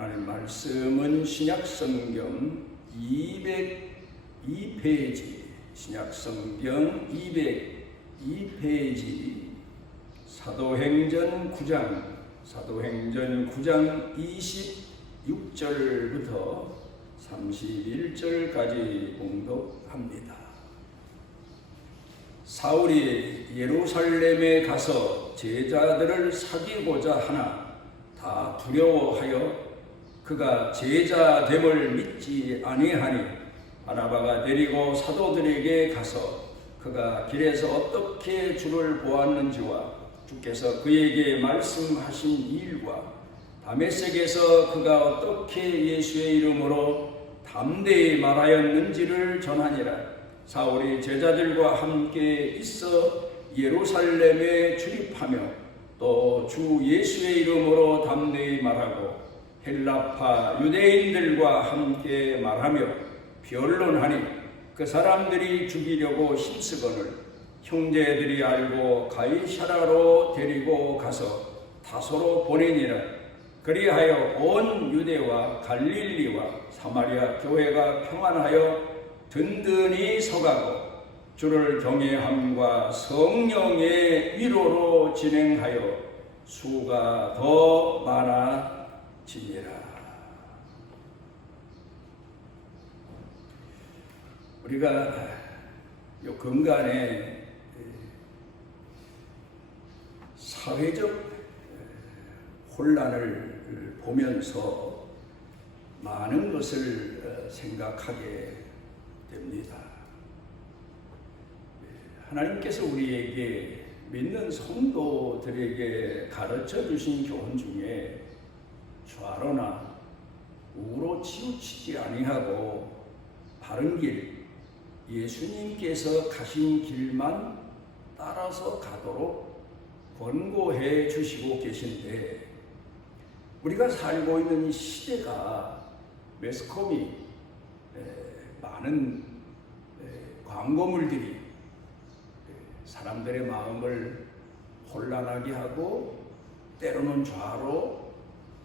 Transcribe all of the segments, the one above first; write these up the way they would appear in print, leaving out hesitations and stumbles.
하나님 말씀은 신약성경 202페이지, 신약성경 202페이지, 사도행전 9장 26절부터 31절까지 봉독합니다. 사울이 예루살렘에 가서 제자들을 사귀고자 하나 다 두려워하여 그가 제자됨을 믿지 아니하니 바나바가 데리고 사도들에게 가서 그가 길에서 어떻게 주를 보았는지와 주께서 그에게 말씀하신 일과 다메섹에서 그가 어떻게 예수의 이름으로 담대히 말하였는지를 전하니라. 사울이 제자들과 함께 있어 예루살렘에 출입하며 또 주 예수의 이름으로 담대히 말하고 헬라파 유대인들과 함께 말하며 변론하니 그 사람들이 죽이려고 힘쓰거늘 형제들이 알고 가이사라로 데리고 가서 다소로 보내니라. 그리하여 온 유대와 갈릴리와 사마리아 교회가 평안하여 든든히 서가고 주를 경외함과 성령의 위로로 진행하여 수가 더 많아지니라. 우리가 요 근간에 사회적 혼란을 보면서 많은 것을 생각하게 됩니다. 하나님께서 우리에게 믿는 성도들에게 가르쳐 주신 교훈 중에 좌로나 우로 치우치지 아니하고 바른 길, 예수님께서 가신 길만 따라서 가도록 권고해 주시고 계신데, 우리가 살고 있는 이 시대가 매스컴이 많은 광고물들이 사람들의 마음을 혼란하게 하고 때로는 좌로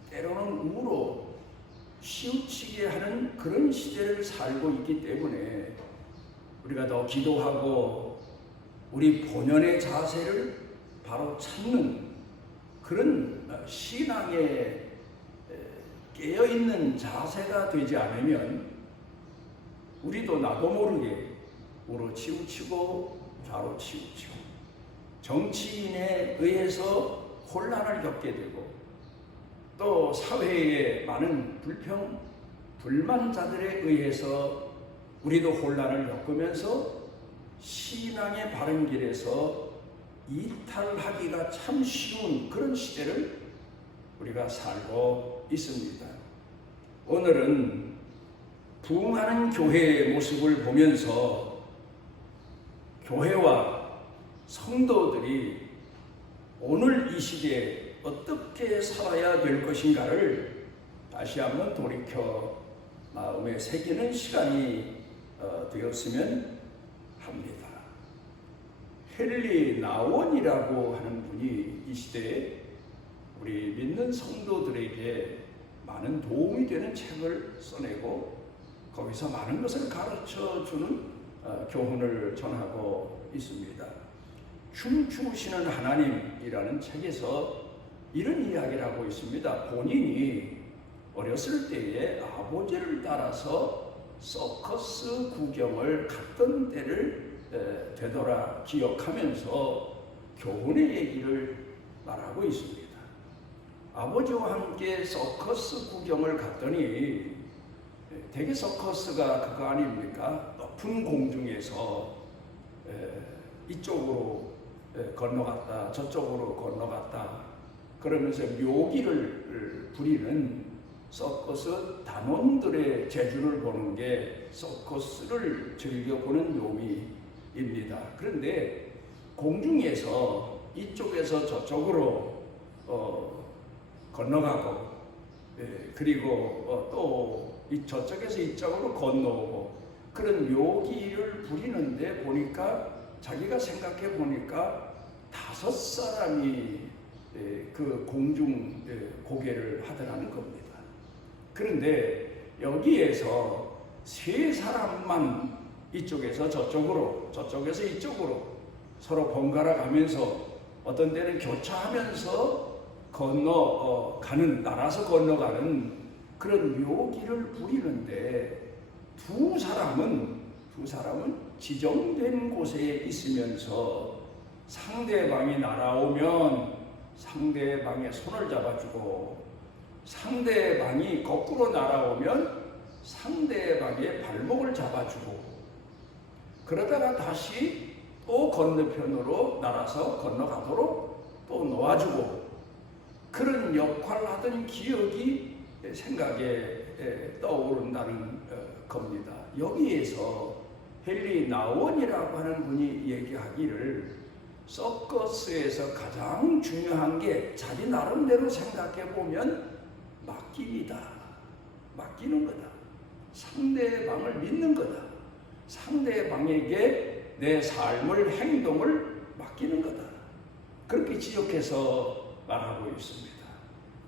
때로는 우로 치우치게 하는 그런 시대를 살고 있기 때문에 우리가 더 기도하고 우리 본연의 자세를 바로 찾는 그런 신앙에 깨어있는 자세가 되지 않으면 우리도 나도 모르게 우로 치우치고 좌로 치우치고 정치인에 의해서 혼란을 겪게 되고 또 사회의 많은 불만자들에 의해서 우리도 혼란을 겪으면서 신앙의 바른 길에서 이탈하기가 참 쉬운 그런 시대를 우리가 살고 있습니다. 오늘은 부흥하는 교회의 모습을 보면서 교회와 성도들이 오늘 이 시대에 어떻게 살아야 될 것인가를 다시 한번 돌이켜 마음에 새기는 시간이 되었으면 합니다. 헨리 나원이라고 하는 분이 이 시대에 우리 믿는 성도들에게 많은 도움이 되는 책을 써내고 거기서 많은 것을 가르쳐주는 교훈을 전하고 있습니다. 춤추시는 하나님이라는 책에서 이런 이야기를 하고 있습니다. 본인이 어렸을 때에 아버지를 따라서 서커스 구경을 갔던 때를 되돌아 기억하면서 교훈의 얘기를 말하고 있습니다. 아버지와 함께 서커스 구경을 갔더니 대개 서커스가 그거 아닙니까? 높은 공중에서 이쪽으로 건너갔다 저쪽으로 건너갔다 그러면서 묘기를 부리는 서커스 단원들의 재주를 보는 게 서커스를 즐겨보는 묘미입니다. 그런데 공중에서 이쪽에서 저쪽으로 건너가고 그리고 또 저쪽에서 이쪽으로 건너오고 그런 묘기를 부리는데 보니까 자기가 생각해 보니까 5사람이 그 공중 고개를 하더라는 겁니다. 그런데 여기에서 세 사람만 이쪽에서 저쪽으로, 저쪽에서 이쪽으로 서로 번갈아 가면서 어떤 때는 교차하면서 건너가는, 날아서 건너가는 그런 묘기를 부리는데 두 사람은 지정된 곳에 있으면서 상대방이 날아오면 상대방의 손을 잡아주고, 상대방이 거꾸로 날아오면 상대방의 발목을 잡아주고, 그러다가 다시 또 건너편으로 날아서 건너가도록 또 놓아주고, 그런 역할을 하던 기억이 생각에 떠오른다는 겁니다. 여기에서 헨리 나원이라고 하는 분이 얘기하기를 서커스에서 가장 중요한 게 자기 나름대로 생각해 보면 맡깁니다. 맡기는 거다. 상대방을 믿는 거다. 상대방에게 내 삶을, 행동을 맡기는 거다. 그렇게 지적해서 말하고 있습니다.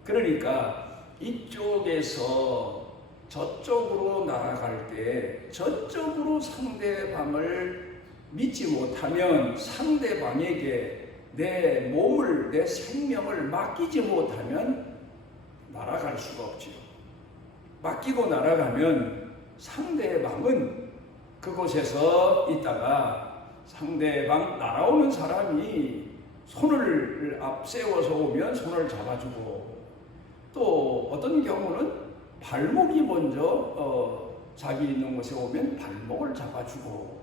그러니까 이쪽에서 저쪽으로 날아갈 때 저쪽으로 상대방을 믿지 못하면, 상대방에게 내 몸을, 내 생명을 맡기지 못하면 날아갈 수가 없지요. 맡기고 날아가면 상대방은 그곳에서 있다가 상대방 날아오는 사람이 손을 앞세워서 오면 손을 잡아주고, 또 어떤 경우는 발목이 먼저 자기 있는 곳에 오면 발목을 잡아주고,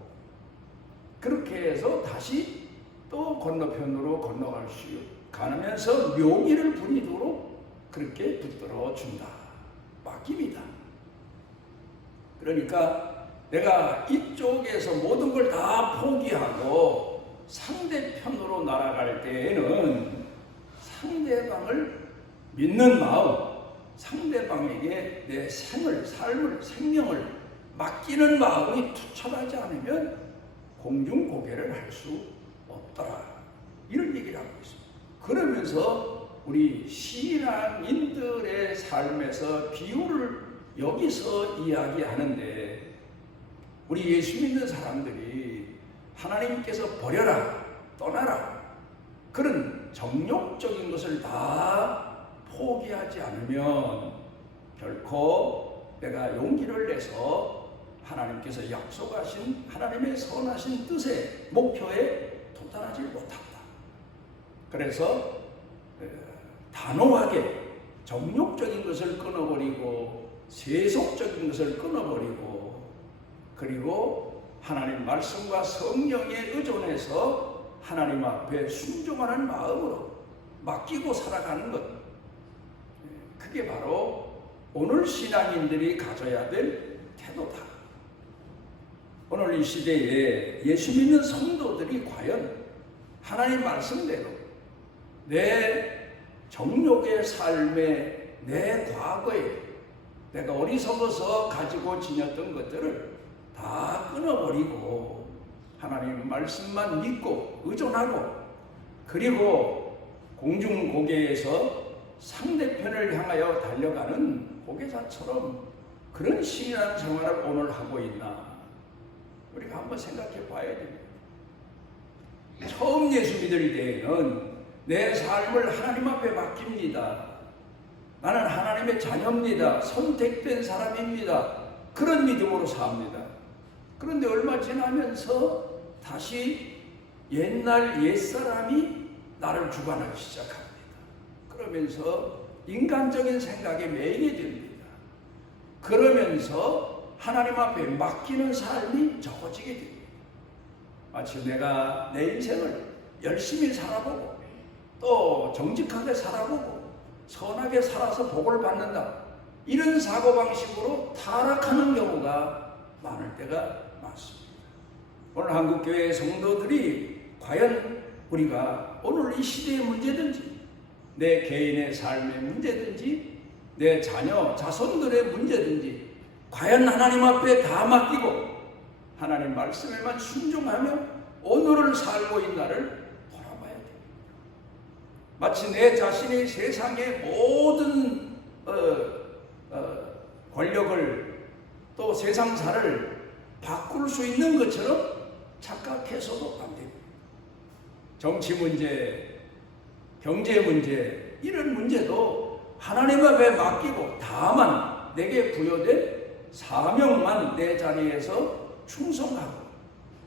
그렇게 해서 다시 또 건너편으로 건너갈 수 가면서 묘기를 부리도록 그렇게 붙들어 준다. 맡깁니다. 그러니까 내가 이쪽에서 모든 걸 다 포기하고 상대편으로 날아갈 때에는 상대방을 믿는 마음, 상대방에게 내 삶을, 생명을 맡기는 마음이 투철하지 않으면 공중고개를 할 수 없더라. 이런 얘기를 하고 있습니다. 그러면서 우리 신앙인들의 삶에서 비유를 여기서 이야기하는데, 우리 예수 믿는 사람들이 하나님께서 버려라, 떠나라, 그런 정욕적인 것을 다 포기하지 않으면 결코 내가 용기를 내서 하나님께서 약속하신 하나님의 선하신 뜻의 목표에 도달하지 못한다. 그래서 단호하게 정욕적인 것을 끊어버리고 세속적인 것을 끊어버리고, 그리고 하나님 말씀과 성령에 의존해서 하나님 앞에 순종하는 마음으로 맡기고 살아가는 것, 그게 바로 오늘 신앙인들이 가져야 될 태도다. 오늘 이 시대에 예수 믿는 성도들이 과연 하나님 말씀대로 내 정욕의 삶에, 내 과거에 내가 어리석어서 가지고 지녔던 것들을 다 끊어버리고 하나님 말씀만 믿고 의존하고, 그리고 공중고개에서 상대편을 향하여 달려가는 고개자처럼 그런 신앙 생활을 오늘 하고 있나, 우리가 한번 생각해 봐야 됩니다. 처음 예수 믿을 때에는 내 삶을 하나님 앞에 맡깁니다. 나는 하나님의 자녀입니다. 선택된 사람입니다. 그런 믿음으로 삽니다. 그런데 얼마 지나면서 다시 옛날 옛사람이 나를 주관하기 시작합니다. 그러면서 인간적인 생각에 매이게 됩니다. 그러면서 하나님 앞에 맡기는 삶이 적어지게 됩니다. 마치 내가 내 인생을 열심히 살아보고 또 정직하게 살아보고 선하게 살아서 복을 받는다, 이런 사고방식으로 타락하는 경우가 많을 때가 많습니다. 오늘 한국교회 성도들이 과연 우리가 오늘 이 시대의 문제든지 내 개인의 삶의 문제든지 내 자녀, 자손들의 문제든지 과연 하나님 앞에 다 맡기고 하나님 말씀에만 순종하며 오늘을 살고 있나를 돌아봐야 됩니다. 마치 내 자신이 세상의 모든 권력을 또 세상사를 바꿀 수 있는 것처럼 착각해서도 안 됩니다. 정치 문제, 경제 문제, 이런 문제도 하나님 앞에 맡기고 다만 내게 부여된 사명만 내 자리에서 충성하고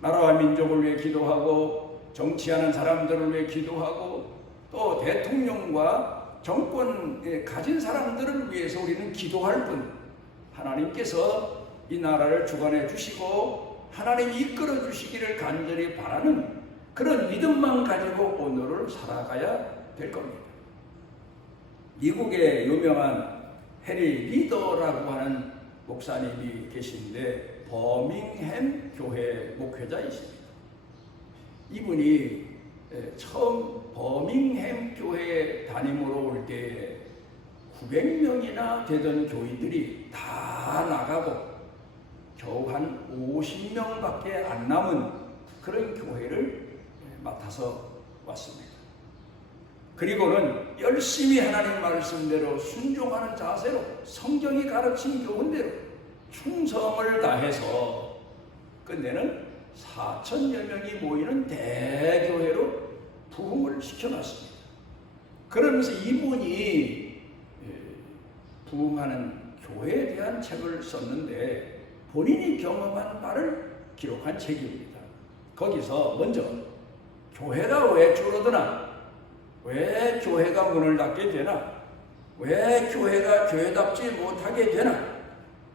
나라와 민족을 위해 기도하고 정치하는 사람들을 위해 기도하고 또 대통령과 정권에 가진 사람들을 위해서 우리는 기도할 뿐, 하나님께서 이 나라를 주관해 주시고 하나님이 이끌어 주시기를 간절히 바라는 그런 믿음만 가지고 오늘을 살아가야 될 겁니다. 미국의 유명한 해리 리더라고 하는 목사님이 계신데 버밍햄 교회 목회자이십니다. 이분이 처음 버밍햄 교회 담임으로 올 때에 900명이나 되던 교인들이 다 나가고 겨우 한 50명밖에 안 남은 그런 교회를 맡아서 왔습니다. 그리고는 열심히 하나님 말씀대로 순종하는 자세로 성경이 가르친 교훈대로 충성을 다해서 끝내는 4,000여 명이 모이는 대교회로 부흥을 시켜놨습니다. 그러면서 이분이 부흥하는 교회에 대한 책을 썼는데 본인이 경험한 바를 기록한 책입니다. 거기서 먼저 교회가 왜 줄어드나, 왜 교회가 문을 닫게 되나, 왜 교회가 교회답지 못하게 되나,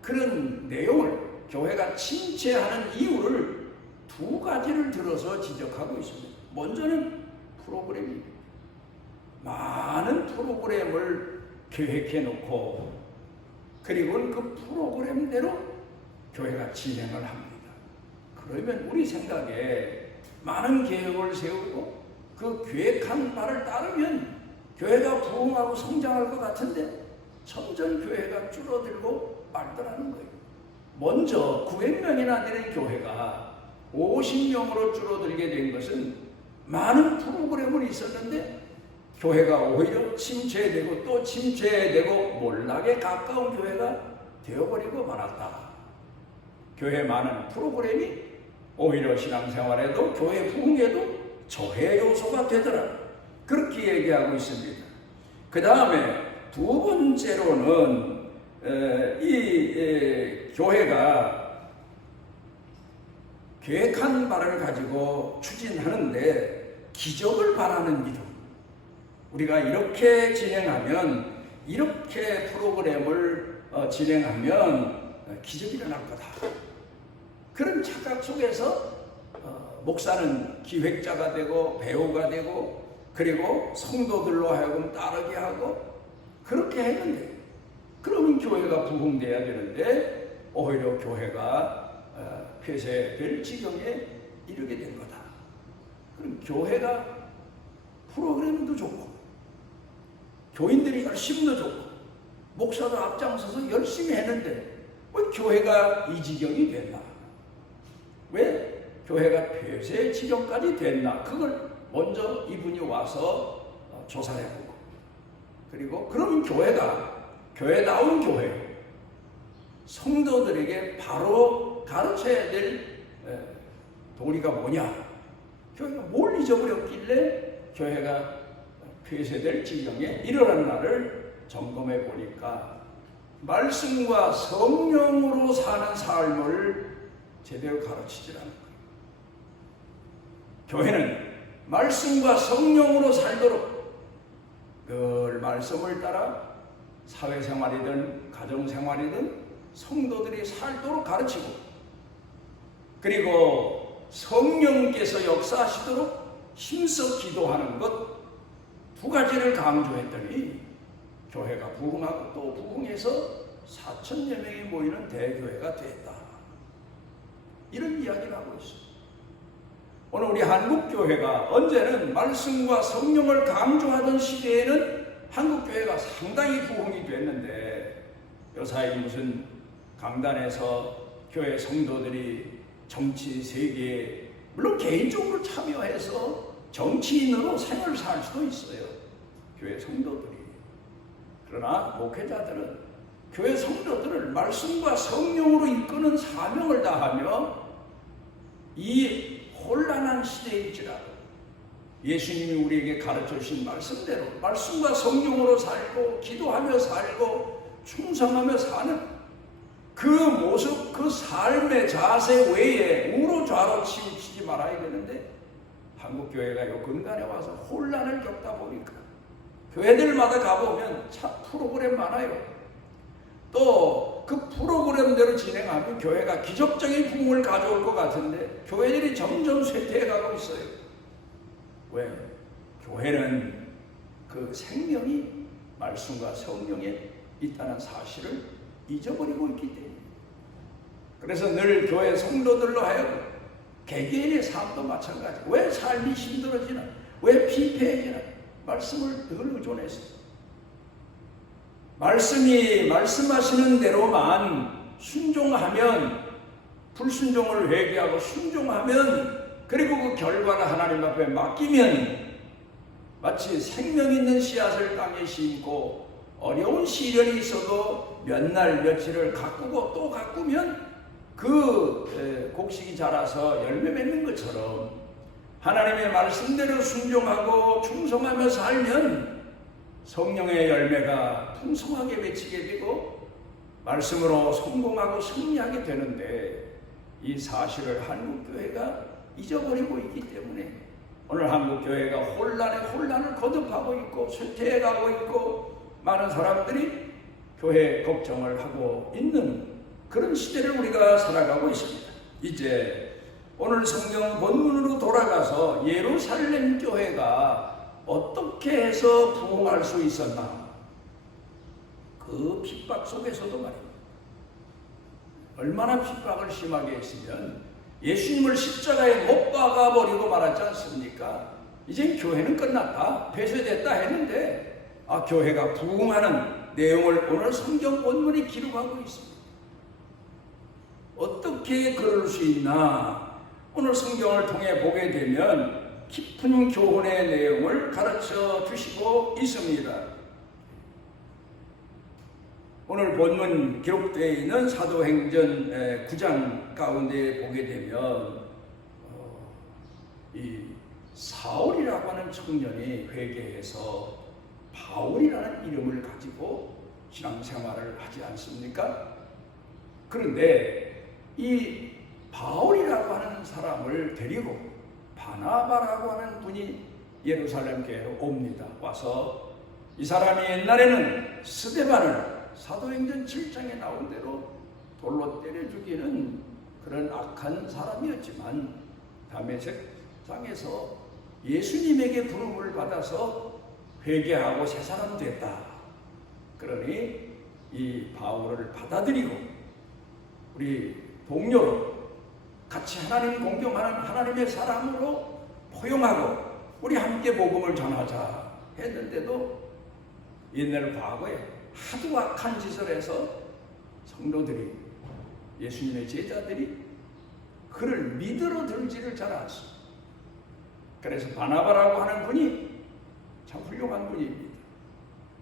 그런 내용을, 교회가 침체하는 이유를 두 가지를 들어서 지적하고 있습니다. 먼저는 프로그램입니다. 많은 프로그램을 계획해 놓고 그리고 그 프로그램대로 교회가 진행을 합니다. 그러면 우리 생각에 많은 계획을 세우고 그 계획한 바를 따르면 교회가 부흥하고 성장할 것 같은데 점점 교회가 줄어들고 말더라는 거예요. 먼저 900명이나 되는 교회가 50명으로 줄어들게 된 것은 많은 프로그램은 있었는데 교회가 오히려 침체되고 또 침체되고 몰락에 가까운 교회가 되어버리고 말았다. 교회 많은 프로그램이 오히려 신앙생활에도 교회 부흥에도 저해 요소가 되더라. 그렇게 얘기하고 있습니다. 그 다음에 두 번째로는 교회가 계획한 바를 가지고 추진하는데 기적을 바라는 믿음. 우리가 이렇게 진행하면, 이렇게 프로그램을 진행하면 기적이 일어날 거다. 그런 착각 속에서 목사는 기획자가 되고 배우가 되고 그리고 성도들로 하여금 따르게 하고 그렇게 했는데, 그러면 교회가 부흥돼야 되는데 오히려 교회가 폐쇄될 지경에 이르게 된 거다. 그럼 교회가 프로그램도 좋고 교인들이 열심도 좋고 목사도 앞장서서 열심히 했는데 왜 교회가 이 지경이 됐나? 왜 교회가 폐쇄 지경까지 됐나? 그걸 먼저 이분이 와서 조사해보고, 그리고 그럼 교회가 교회다운 교회, 성도들에게 바로 가르쳐야 될 도리가 뭐냐? 교회가 뭘 잊어버렸길래 교회가 폐쇄될 지경에 이르는 날을 점검해 보니까 말씀과 성령으로 사는 삶을 제대로 가르치지 않은 거예요. 교회는 말씀과 성령으로 살도록 늘 말씀을 따라 사회생활이든 가정생활이든 성도들이 살도록 가르치고, 그리고 성령께서 역사하시도록 힘써 기도하는 것, 두 가지를 강조했더니 교회가 부흥하고 또 부흥해서 4,000여 명이 모이는 대교회가 됐다. 이런 이야기를 하고 있습니다. 오늘 우리 한국교회가 언제는 말씀과 성령을 강조하던 시대에는 한국교회가 상당히 부흥이 됐는데, 요사이 무슨 강단에서 교회 성도들이 정치 세계에 물론 개인적으로 참여해서 정치인으로 생을 살 수도 있어요, 교회 성도들이. 그러나 목회자들은 교회 성도들을 말씀과 성령으로 이끄는 사명을 다하며 이 혼란한 시대일지라도 예수님이 우리에게 가르쳐 주신 말씀대로 말씀과 성령으로 살고 기도하며 살고 충성하며 사는 그 모습, 그 삶의 자세 외에 우로좌로 치우치지 말아야 되는데 한국교회가 요 근간에 와서 혼란을 겪다 보니까 교회들마다 가보면 참 프로그램 많아요. 또 그 프로그램대로 진행하면 교회가 기적적인 부흥을 가져올 것 같은데 교회들이 점점 쇠퇴해가고 있어요. 왜? 교회는 그 생명이 말씀과 성령에 있다는 사실을 잊어버리고 있기 때문에 그래서 늘 교회 성도들로 하여금 개개인의 삶도 마찬가지. 왜 삶이 힘들어지나? 왜 피폐해지나? 말씀을 늘 의존해서 말씀이 말씀하시는 대로만 순종하면 불순종을 회개하고 순종하면 그리고 그 결과를 하나님 앞에 맡기면 마치 생명 있는 씨앗을 땅에 심고 어려운 시련이 있어도 몇 날 며칠을 가꾸고 또 가꾸면 그 곡식이 자라서 열매 맺는 것처럼 하나님의 말씀대로 순종하고 충성하며 살면 성령의 열매가 풍성하게 맺히게 되고 말씀으로 성공하고 승리하게 되는데 이 사실을 한국교회가 잊어버리고 있기 때문에 오늘 한국교회가 혼란에 혼란을 거듭하고 있고 쇠퇴해가고 있고 많은 사람들이 교회 걱정을 하고 있는 그런 시대를 우리가 살아가고 있습니다. 이제 오늘 성경 본문으로 돌아가서 예루살렘 교회가 어떻게 해서 부흥할 수 있었나? 그 핍박 속에서도 말입니다. 얼마나 핍박을 심하게 했으면 예수님을 십자가에 못 박아버리고 말았지 않습니까? 이젠 교회는 끝났다, 폐쇄됐다 했는데 교회가 부흥하는 내용을 오늘 성경 본문이 기록하고 있습니다. 어떻게 그럴 수 있나? 오늘 성경을 통해 보게 되면 깊은 교훈의 내용을 가르쳐 주시고 있습니다. 오늘 본문 기록되어 있는 사도행전 9장 가운데 보게 되면 이 사울이라고 하는 청년이 회개해서 바울이라는 이름을 가지고 신앙생활을 하지 않습니까? 그런데 이 바울이라고 하는 사람을 데리고 바나바라고 하는 분이 예루살렘 교회로 옵니다. 와서 이 사람이 옛날에는 스데반을 사도행전 7장에 나온 대로 돌로 때려 죽이는 그런 악한 사람이었지만 다메섹장에서 예수님에게 부름을 받아서 회개하고 새 사람 됐다. 그러니 이 바울을 받아들이고 우리 동료로 같이 하나님 공경하는 하나님의 사람으로 포용하고 우리 함께 복음을 전하자 했는데도 옛날 과거에 하도 악한 짓을 해서 성도들이 예수님의 제자들이 그를 믿으러 들지를 잘 않습니다. 그래서 바나바라고 하는 분이 참 훌륭한 분입니다.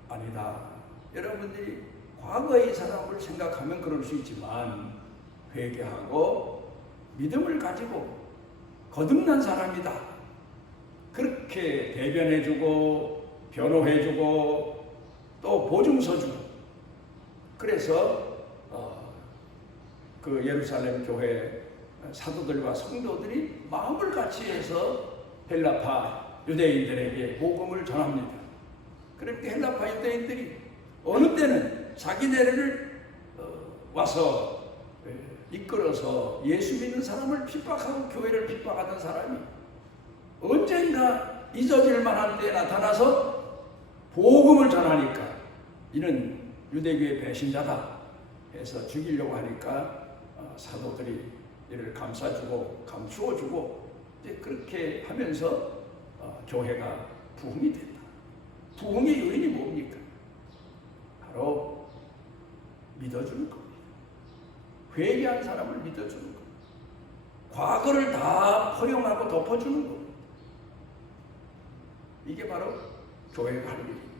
아니다. 여러분들이 과거의 사람을 생각하면 그럴 수 있지만 회개하고 믿음을 가지고 거듭난 사람이다. 그렇게 대변해주고 변호해주고 또 보증서 주고 그래서 그 예루살렘 교회 사도들과 성도들이 마음을 같이 해서 헬라파 유대인들에게 복음을 전합니다. 그런데 헬라파 유대인들이 어느 때는 자기네를 와서 이끌어서 예수 믿는 사람을 핍박하고 교회를 핍박하던 사람이 언젠가 잊어질 만한 때에 나타나서 복음을 전하니까 이는 유대교의 배신자다 해서 죽이려고 하니까 사도들이 이를 감싸주고 감추어주고 이제 그렇게 하면서 교회가 부흥이 됐다. 부흥의 요인이 뭡니까? 바로 믿어주는 겁니다. 회개한 사람을 믿어주는 겁니다. 과거를 다 포용하고 덮어주는 겁니다. 이게 바로 교회가 할 일입니다.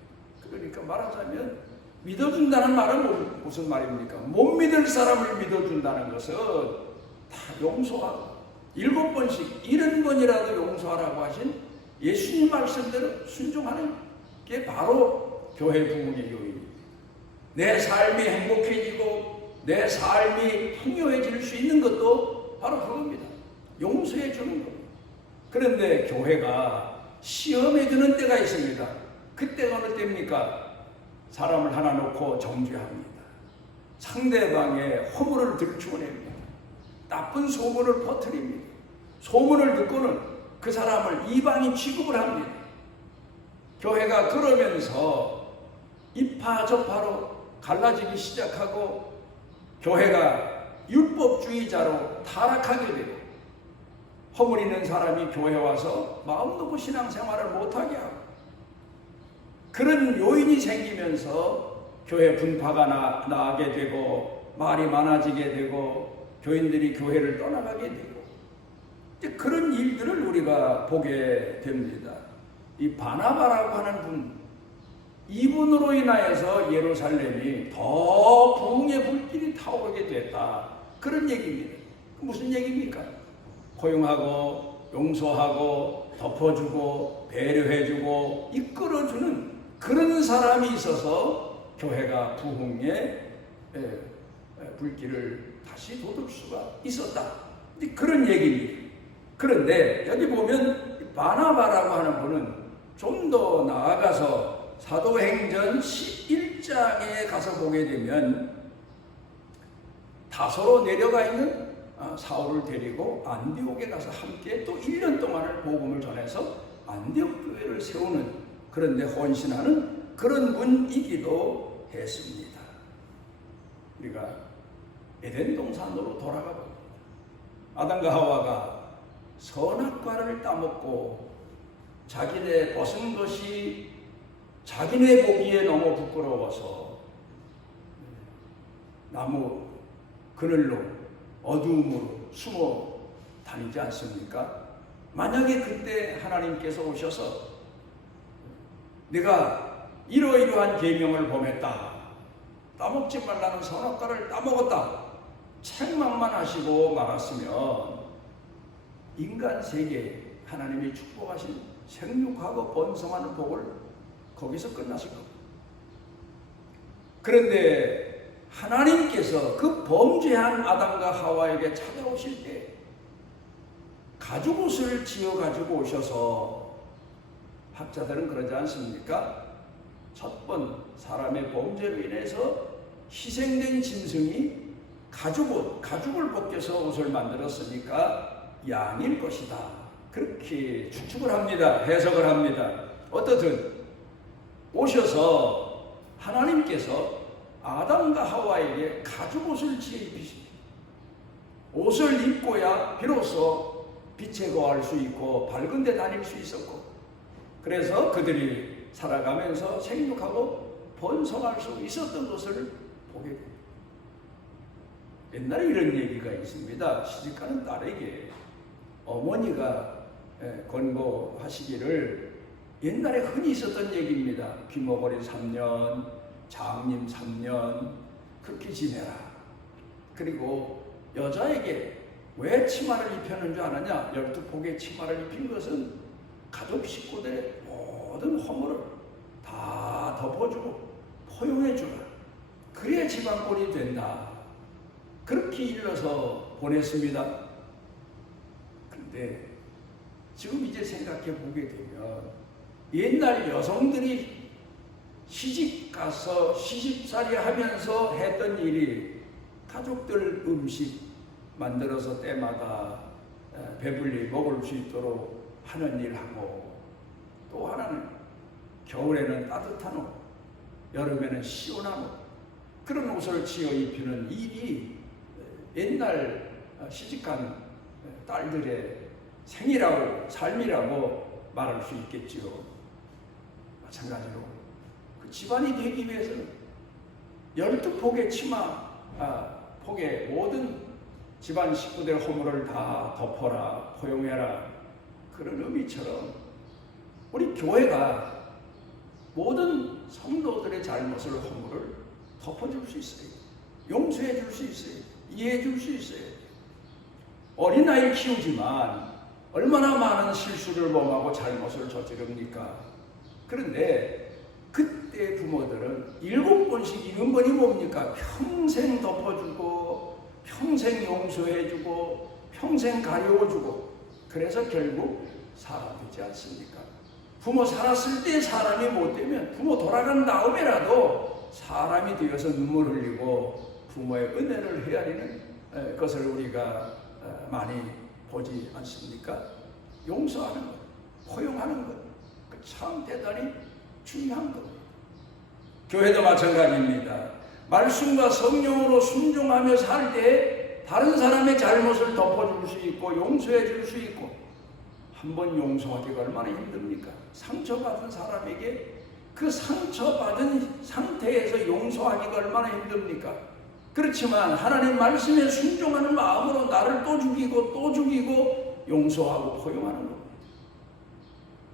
그러니까 말하자면 믿어준다는 말은 무슨 말입니까? 못 믿을 사람을 믿어준다는 것은 다 용서하고 7번씩 70번이라도 용서하라고 하신 예수님 말씀대로 순종하는 게 바로 교회 부흥의 요인입니다. 내 삶이 행복해지고 내 삶이 풍요해질 수 있는 것도 바로 그겁니다. 용서해 주는 겁니다. 그런데 교회가 시험해 주는 때가 있습니다. 그때가 어느 때입니까? 사람을 하나 놓고 정죄합니다. 상대방의 허물을 들추어냅니다. 나쁜 소문을 퍼뜨립니다. 소문을 듣고는 그 사람을 이방인 취급을 합니다. 교회가 그러면서 이파저파로 갈라지기 시작하고 교회가 율법주의자로 타락하게 되고 허물 있는 사람이 교회 와서 마음 놓고 신앙생활을 못하게 하고 그런 요인이 생기면서 교회 분파가 나게 되고 말이 많아지게 되고 교인들이 교회를 떠나가게 되고 이제 그런 일들을 우리가 보게 됩니다. 이 바나바라고 하는 분, 이분으로 인하여서 예루살렘이 더 부흥의 불길이 타오르게 됐다. 그런 얘기입니다. 무슨 얘기입니까? 포용하고 용서하고 덮어주고 배려해주고 이끌어주는 그런 사람이 있어서 교회가 부흥의 불길을 다시 돋을 수가 있었다. 그런 얘기입니다. 그런데 여기 보면 바나바라고 하는 분은 좀 더 나아가서 사도행전 11장에 가서 보게 되면 다소로 내려가 있는 사울을 데리고 안디옥에 가서 함께 또 1년 동안을 복음을 전해서 안디옥 교회를 세우는 그런데 헌신하는 그런 분이기도 했습니다. 우리가 에덴 동산으로 돌아가 봅니다. 아담과 하와가 선악과를 따먹고 자기네 벗은 것이 자기네 보기에 너무 부끄러워서 나무 그늘로 어두움으로 숨어 다니지 않습니까? 만약에 그때 하나님께서 오셔서 내가 이러이러한 계명을 범했다, 따먹지 말라는 선악과를 따먹었다, 책망만 하시고 말았으면 인간 세계에 하나님이 축복하신 생육하고 번성하는 복을 거기서 끝났을 겁니다. 그런데 하나님께서 그 범죄한 아담과 하와에게 찾아오실 때 가죽옷을 지어가지고 오셔서 학자들은 그러지 않습니까? 첫 번 사람의 범죄로 인해서 희생된 짐승이 가죽을 벗겨서 옷을 만들었으니까 양일 것이다. 그렇게 추측을 합니다. 해석을 합니다. 어떻든 오셔서 하나님께서 아담과 하와에게 가죽옷을 지어 입히십니다. 옷을 입고야 비로소 빛에 거할 수 있고 밝은 데 다닐 수 있었고 그래서 그들이 살아가면서 생육하고 번성할 수 있었던 것을 보게 됩니다. 옛날에 이런 얘기가 있습니다. 시집가는 딸에게 어머니가 권고하시기를 옛날에 흔히 있었던 얘기입니다. 귀머거리 3년, 장님 3년 그렇게 지내라. 그리고 여자에게 왜 치마를 입혔는 줄 아느냐? 12폭의 치마를 입힌 것은 가족 식구들의 모든 허물을 다 덮어주고 포용해주라. 그래야 집안꼴이 된다. 그렇게 일러서 보냈습니다. 근데 지금 이제 생각해 보게 되면 옛날 여성들이 시집가서 시집살이 하면서 했던 일이 가족들 음식 만들어서 때마다 배불리 먹을 수 있도록 하는 일하고 또 하나는 겨울에는 따뜻한 옷, 여름에는 시원한 옷 그런 옷을 지어 입히는 일이 옛날 시집간 딸들의 생이라고 삶이라고 말할 수 있겠지요. 마찬가지로 그 집안이 되기 위해서는 12폭의 치마 폭의 모든 집안 식구들의 허물을 다 덮어라, 포용해라 그런 의미처럼 우리 교회가 모든 성도들의 잘못을 허물을 덮어줄 수 있어요. 용서해 줄 수 있어요. 이해해 줄 수 있어요. 어린아이를 키우지만 얼마나 많은 실수를 범하고 잘못을 저지릅니까? 그런데 그때 부모들은 7번씩 70번이 뭡니까? 평생 덮어주고 평생 용서해주고 평생 가려워주고, 그래서 결국 사람 되지 않습니까? 부모 살았을 때 사람이 못 되면 부모 돌아간 다음에라도 사람이 되어서 눈물 흘리고 부모의 은혜를 헤아리는 것을 우리가 많이 보지 않습니까? 용서하는 것, 포용하는 것, 참 대단히 중요한 겁니다. 교회도 마찬가지입니다. 말씀과 성령으로 순종하며 살 때 다른 사람의 잘못을 덮어줄 수 있고 용서해 줄 수 있고, 한번 용서하기가 얼마나 힘듭니까? 상처받은 사람에게 그 상처받은 상태에서 용서하기가 얼마나 힘듭니까? 그렇지만 하나님 말씀에 순종하는 마음으로 나를 또 죽이고 또 죽이고 용서하고 포용하는 겁니다.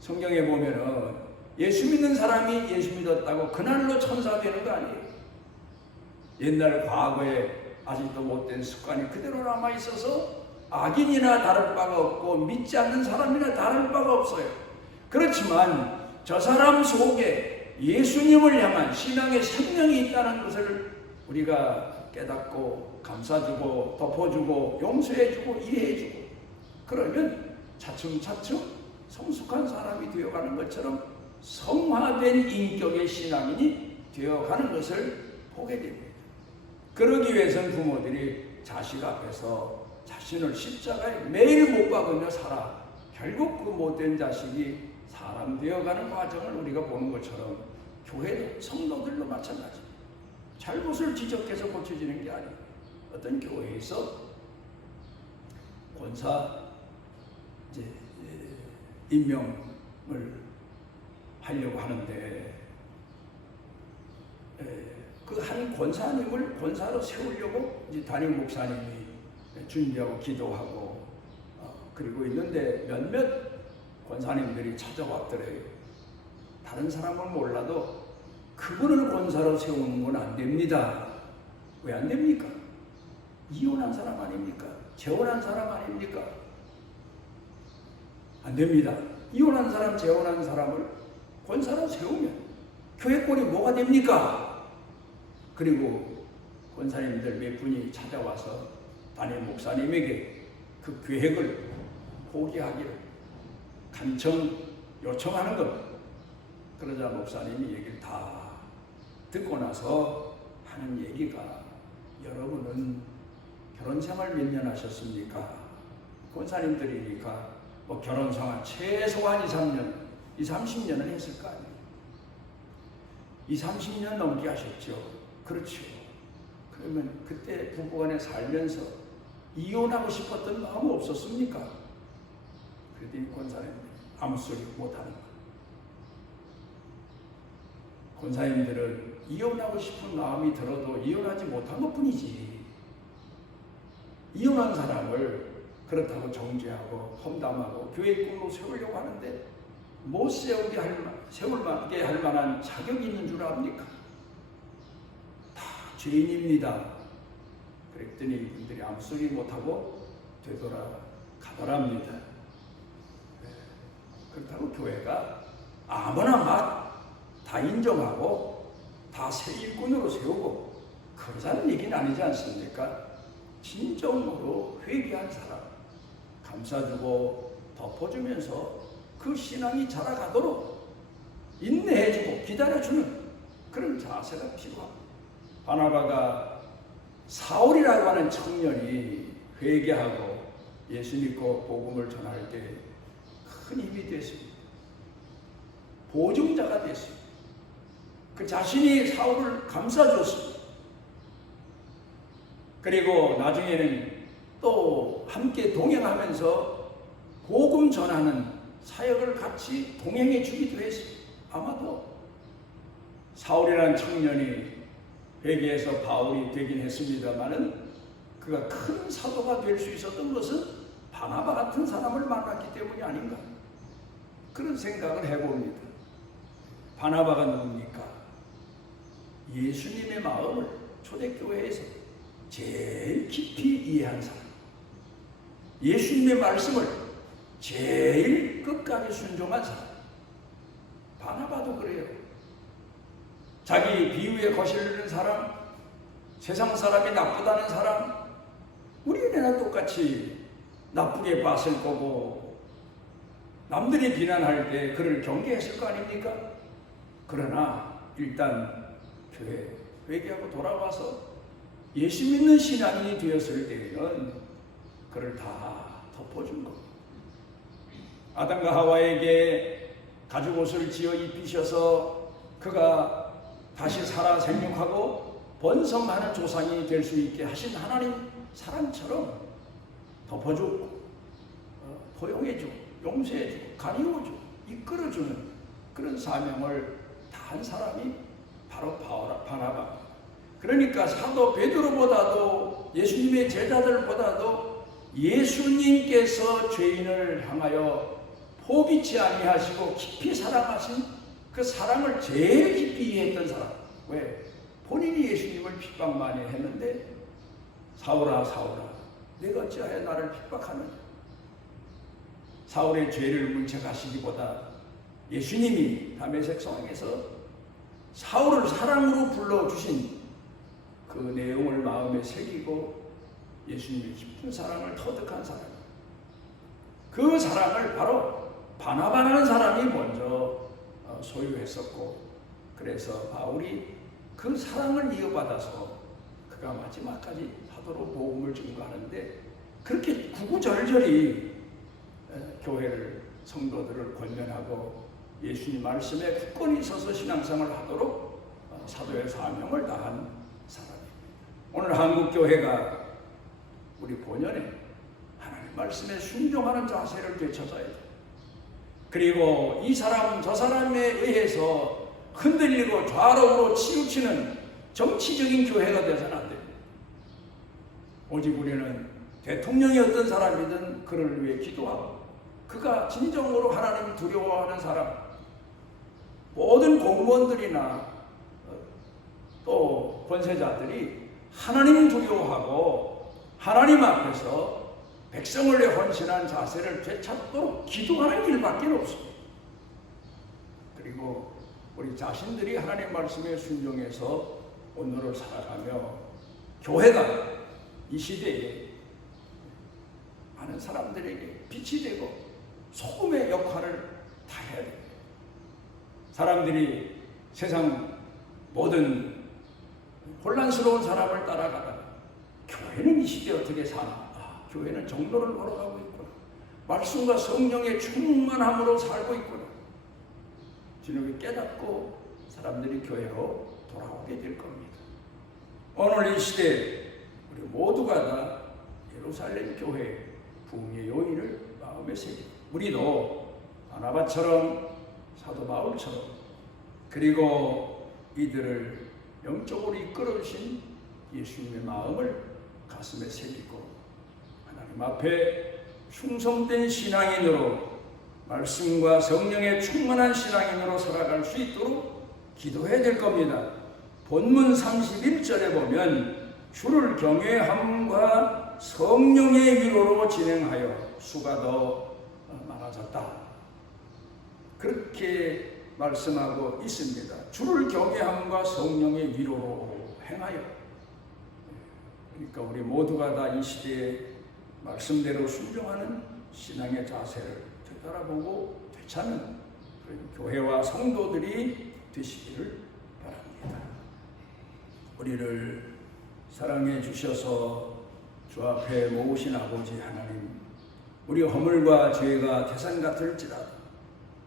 성경에 보면은 예수 믿는 사람이 예수 믿었다고 그날로 천사 되는 거 아니에요. 옛날 과거에 아직도 못된 습관이 그대로 남아있어서 악인이나 다를 바가 없고 믿지 않는 사람이나 다를 바가 없어요. 그렇지만 저 사람 속에 예수님을 향한 신앙의 생명이 있다는 것을 우리가 깨닫고 감싸주고 덮어주고 용서해주고 이해해주고, 그러면 차츰차츰 성숙한 사람이 되어가는 것처럼 성화된 인격의 신앙인이 되어가는 것을 보게 됩니다. 그러기 위해서는 부모들이 자식 앞에서 자신을 십자가에 매일 못 박으며 살아 결국 그 못된 자식이 사람 되어가는 과정을 우리가 보는 것처럼 교회도 성도들도 마찬가지입니다. 잘못을 지적해서 고쳐지는 게 아니에요. 어떤 교회에서 권사 임명을 하려고 하는데 그 한 권사님을 권사로 세우려고 이제 담임 목사님이 준비하고 기도하고 그리고 있는데 몇몇 권사님들이 찾아왔더래요. 다른 사람은 몰라도 그분을 권사로 세우는 건 안 됩니다. 왜 안 됩니까? 이혼한 사람 아닙니까? 재혼한 사람 아닙니까? 안 됩니다. 이혼한 사람, 재혼한 사람을 권사로 세우면 교회권이 뭐가 됩니까? 그리고 권사님들 몇 분이 찾아와서 담임 목사님에게 그 계획을 포기하기를 간청 요청하는 겁니다. 그러자 목사님이 얘기를 다 듣고 나서 하는 얘기가, 여러분은 결혼생활 몇 년 하셨습니까? 권사님들이니까 뭐 결혼생활 최소한 2, 30년은 했을 거 아니에요. 2, 30년 넘게 하셨죠. 그렇죠. 그러면 그때 부부간에 살면서 이혼하고 싶었던 마음 없었습니까? 그랬더니 권사님들 아무 소리 못하는 거예요. 권사님들은 이혼하고 싶은 마음이 들어도 이혼하지 못한 것 뿐이지, 이혼한 사람을 그렇다고 정죄하고 험담하고 교회 꿈으로 세우려고 하는데 못 세우게 할 만한 자격이 있는 줄 압니까? 다 죄인입니다. 그랬더니 이분들이 아무 소리 못하고 되돌아가더랍니다. 그렇다고 교회가 아무나 막 다 인정하고 다 새 일꾼으로 세우고 그러자는 얘기는 아니지 않습니까? 진정으로 회개한 사람 감싸주고 덮어주면서 그 신앙이 자라가도록 인내해주고 기다려주는 그런 자세가 필요합니다. 바나바가 사울이라고 하는 청년이 회개하고 예수 믿고 복음을 전할 때 큰 힘이 됐습니다. 보증자가 됐습니다. 그 자신이 사울을 감싸줬습니다. 그리고 나중에는 또 함께 동행하면서 복음 전하는 사역을 같이 동행해 주기도 했습니다. 아마도 사울이라는 청년이 회개해서 바울이 되긴 했습니다만은 그가 큰 사도가 될 수 있었던 것은 바나바 같은 사람을 만났기 때문이 아닌가, 그런 생각을 해봅니다. 바나바가 누굽니까? 예수님의 마음을 초대교회에서 제일 깊이 이해한 사람, 예수님의 말씀을 제일 끝까지 순종한 사람. 바나바도 그래요. 자기 비유에 거슬리는 사람, 세상 사람이 나쁘다는 사람, 우리네나 똑같이 나쁘게 봤을 거고 남들이 비난할 때 그를 경계했을 거 아닙니까? 그러나 일단 교회 회개하고 돌아와서 예수 믿는 신앙인이 되었을 때에는 그를 다 덮어준 겁니다. 아담과 하와에게 가죽 옷을 지어 입히셔서 그가 다시 살아 생육하고 번성하는 조상이 될 수 있게 하신 하나님 사랑처럼 덮어주고 포용해주고 용서해주고 가리워주고 이끌어주는 그런 사명을 다한 사람이 바로 바나바. 그러니까 사도 베드로보다도 예수님의 제자들보다도 예수님께서 죄인을 향하여 포기치 아니하시고 깊이 사랑하신 그 사랑을 제일 깊이 이해했던 사람. 왜? 본인이 예수님을 핍박 많이 했는데 사울아 사울아 내가 어찌하여 나를 핍박하느냐. 사울의 죄를 문책하시기보다 예수님이 다메섹 성에서 사울을 사랑으로 불러주신 그 내용을 마음에 새기고 예수님의 깊은 사랑을 터득한 사람, 그 사랑을 바로 바나바라는 사람이 먼저 소유했었고, 그래서 바울이 그 사랑을 이어받아서 그가 마지막까지 하도록 복음을 증거하는데 그렇게 구구절절히 교회를 성도들을 권면하고 예수님 말씀에 굳건히 서서 신앙생활을 하도록 사도의 사명을 다한 사람입니다. 오늘 한국교회가 우리 본연에 하나님 말씀에 순종하는 자세를 되찾아야 돼요. 그리고 이 사람 저 사람에 의해서 흔들리고 좌로우로 치우치는 정치적인 교회가 되어서는 안 됩니다. 오직 우리는 대통령이 어떤 사람이든 그를 위해 기도하고 그가 진정으로 하나님을 두려워하는 사람, 모든 공무원들이나 또 권세자들이 하나님을 두려워하고 하나님 앞에서 백성을 위해 헌신한 자세를 되찾도록 기도하는 길밖에 없습니다. 그리고 우리 자신들이 하나님 말씀에 순종해서 오늘을 살아가며 교회가 이 시대에 많은 사람들에게 빛이 되고 소금의 역할을 다 해야 됩니다. 사람들이 세상 모든 혼란스러운 사람을 따라가다가 교회는 이 시대에 어떻게 사나? 교회는 정도를 걸어가고 있구나. 말씀과 성령의 충만함으로 살고 있구나. 주님이 깨닫고 사람들이 교회로 돌아오게 될 겁니다. 오늘 이 시대에 우리 모두가 다 예루살렘 교회 부흥의 요인을 마음에 새기고 우리도 바나바처럼 사도 바울처럼 그리고 이들을 영적으로 이끌어주신 예수님의 마음을 가슴에 새기고 하나님 앞에 충성된 신앙인으로 말씀과 성령의 충만한 신앙인으로 살아갈 수 있도록 기도해야 될 겁니다. 본문 31절에 보면 주를 경외함과 성령의 위로로 진행하여 수가 더 많아졌다. 그렇게 말씀하고 있습니다. 주를 경외함과 성령의 위로로 행하여. 그러니까 우리 모두가 다 이 시대에 말씀대로 순종하는 신앙의 자세를 되돌아보고 되찾는 그런 교회와 성도들이 되시기를 바랍니다. 우리를 사랑해 주셔서 주 앞에 모으신 아버지 하나님, 우리 허물과 죄가 태산 같을지라도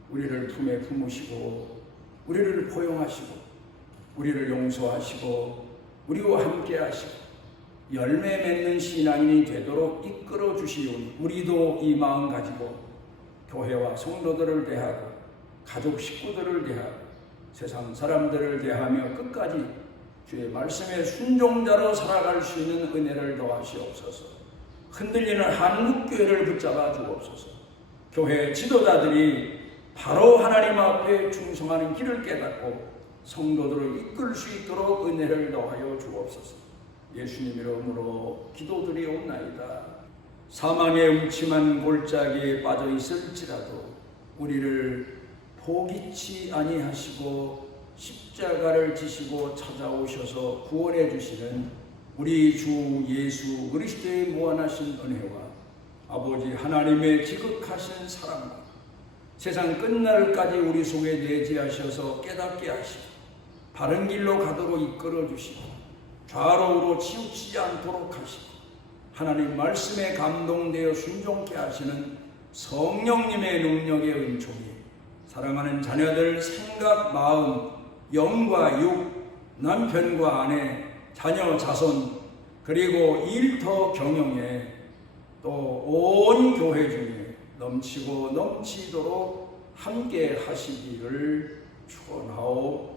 우리를 품에 품으시고 우리를 포용하시고 우리를 용서하시고 우리와 함께 하시고 열매 맺는 신앙인이 되도록 이끌어 주시오니 우리도 이 마음 가지고 교회와 성도들을 대하고 가족 식구들을 대하고 세상 사람들을 대하며 끝까지 주의 말씀에 순종자로 살아갈 수 있는 은혜를 더하시옵소서. 흔들리는 한국교회를 붙잡아 주옵소서. 교회 지도자들이 바로 하나님 앞에 충성하는 길을 깨닫고 성도들을 이끌 수 있도록 은혜를 더하여 주옵소서. 예수님 이름으로 기도드리옵나이다. 사망의 음침한 골짜기에 빠져 있을지라도 우리를 포기치 아니하시고 십자가를 지시고 찾아오셔서 구원해 주시는 우리 주 예수 그리스도의 무한하신 은혜와 아버지 하나님의 지극하신 사랑과 세상 끝날까지 우리 속에 내재하셔서 깨닫게 하시고 바른 길로 가도록 이끌어 주시고 좌로우로 치우치지 않도록 하시고 하나님 말씀에 감동되어 순종케 하시는 성령님의 능력의 은총이 사랑하는 자녀들 생각, 마음, 영과 육, 남편과 아내, 자녀, 자손 그리고 일터 경영에 또 온 교회 중에 넘치고 넘치도록 함께 하시기를 축원하옵나이다.